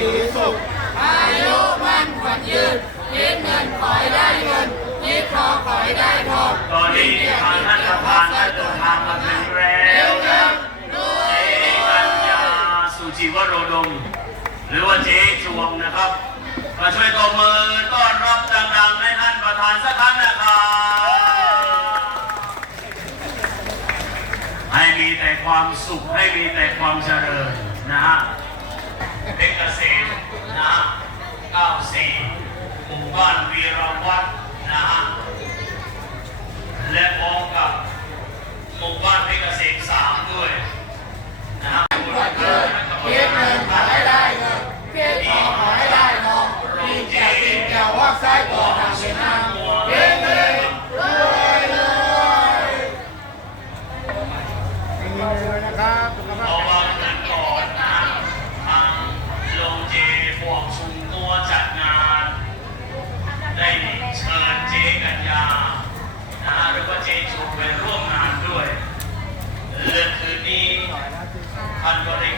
ีสุข อายุมั่นขวัญยืนคิดเงินคอยได้เงินคิดทองคอยได้ทองตอนนี้ทางท่านประธานได้เดินทางมาถึนแล้วเจ๊กัญญาสุจิวโรดม หรือว่าเจ๊จวงนะครับ มาช่วยตบมือต้อนรับดังๆให้ท่านประธานสักครั้งนะครับให้มีแต่ความสุขให้มีแต่ความเจริญนะฮะ เป็นเกษตรนะฮะ94หมู่บ้านวีรวัฒนนะฮะและพร้อมกับหมู่บ้านเพชรเกษตร3ด้วยนะฮะปวดเกินเพียงเงินขายได้เงินเพียงทองขาได้เทองมีแก่สิ่งแก่ว่าซ้ายต่อทางเสนาเพียงเงินรยเลยรวยนะครับ ได้เชิญเจกัญญานะหรือว่าเจชูไปร่วมงานด้วยเลือคืนนี้ท่านก็ได้